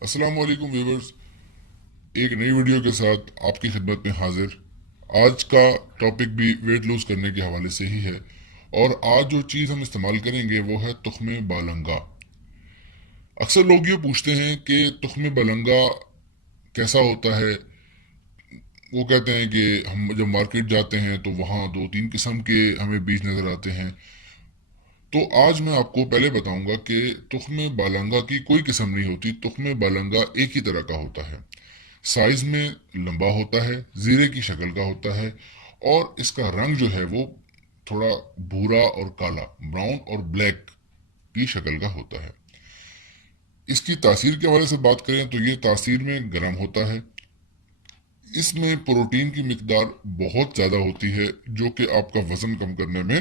السلام علیکم ویورز، ایک نئی ویڈیو کے ساتھ آپ کی خدمت میں حاضر۔ آج کا ٹاپک بھی ویٹ لوز کرنے کے حوالے سے ہی ہے، اور آج جو چیز ہم استعمال کریں گے وہ ہے تخم بالنگا۔ اکثر لوگ یہ پوچھتے ہیں کہ تخم بالنگا کیسا ہوتا ہے۔ وہ کہتے ہیں کہ ہم جب مارکیٹ جاتے ہیں تو وہاں دو تین قسم کے ہمیں بیج نظر آتے ہیں۔ تو آج میں آپ کو پہلے بتاؤں گا کہ تخم بالنگا کی کوئی قسم نہیں ہوتی، تخم بالنگا ایک ہی طرح کا ہوتا ہے۔ سائز میں لمبا ہوتا ہے، زیرے کی شکل کا ہوتا ہے، اور اس کا رنگ جو ہے وہ تھوڑا بھورا اور کالا، براؤن اور بلیک کی شکل کا ہوتا ہے۔ اس کی تاثیر کے حوالے سے بات کریں تو یہ تاثیر میں گرم ہوتا ہے۔ اس میں پروٹین کی مقدار بہت زیادہ ہوتی ہے جو کہ آپ کا وزن کم کرنے میں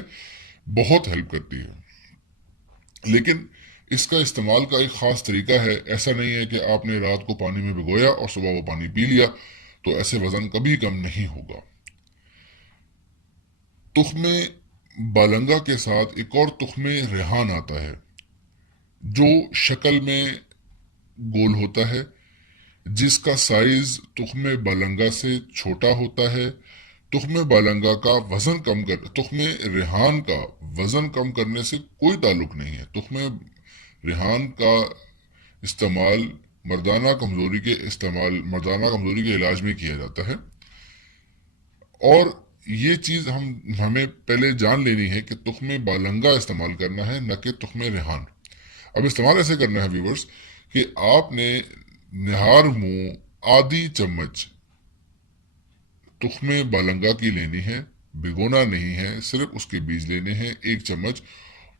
بہت ہیلپ کرتی ہے۔ لیکن اس کا استعمال کا ایک خاص طریقہ ہے۔ ایسا نہیں ہے کہ آپ نے رات کو پانی میں بھگویا اور صبح وہ پانی پی لیا، تو ایسے وزن کبھی کم نہیں ہوگا۔ تخم بالنگا کے ساتھ ایک اور تخم ریحان آتا ہے جو شکل میں گول ہوتا ہے، جس کا سائز تخم بالنگا سے چھوٹا ہوتا ہے۔ تخم ریحان کا وزن کم کرنے سے کوئی تعلق نہیں ہے۔ تخم ریحان کا استعمال مردانہ کمزوری کے علاج میں کیا جاتا ہے، اور یہ چیز ہمیں پہلے جان لینی ہے کہ تخم بالنگا استعمال کرنا ہے، نہ کہ تخم ریحان۔ اب استعمال ایسے کرنا ہے ویورز کہ آپ نے نہار منہ آدھی چمچ تخم بالنگا کی لینی ہے، بھگونا نہیں ہے، صرف اس کے بیج لینے ہیں 1 چمچ،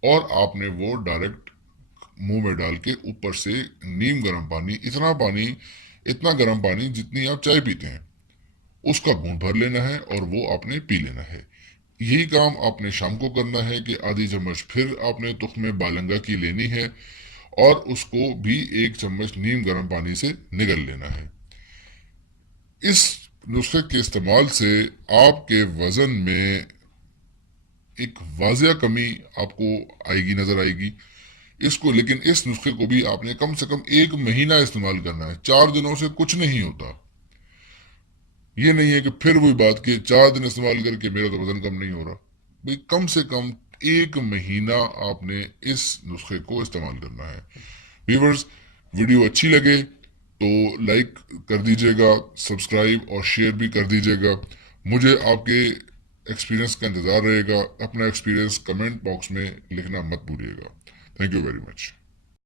اور آپ نے وہ ڈائریکٹ منہ میں ڈال کے اوپر سے نیم گرم پانی، اتنا گرم پانی جتنی آپ چائے پیتے ہیں، اس کا گھونٹ بھر لینا ہے اور وہ آپ نے پی لینا ہے۔ یہی کام آپ نے شام کو کرنا ہے کہ آدھی چمچ پھر آپ نے تخم بالنگا کی لینی ہے اور اس کو بھی 1 چمچ نیم گرم پانی سے نگل لینا ہے۔ اس نسخے کے استعمال سے آپ کے وزن میں ایک واضح کمی آپ کو نظر آئے گی۔ لیکن اس نسخے کو بھی آپ نے کم سے کم 1 مہینہ استعمال کرنا ہے۔ 4 دنوں سے کچھ نہیں ہوتا۔ یہ نہیں ہے کہ پھر وہی بات کہ 4 دن استعمال کر کے میرا تو وزن کم نہیں ہو رہا۔ بھئی کم سے کم 1 مہینہ آپ نے اس نسخے کو استعمال کرنا ہے۔ ویورز، ویڈیو اچھی لگے تو لائک کر دیجئے گا، سبسکرائب اور شیئر بھی کر دیجئے گا۔ مجھے آپ کے ایکسپیرینس کا انتظار رہے گا۔ اپنا ایکسپیرینس کمنٹ باکس میں لکھنا مت بھولیے گا۔ Thank you very much.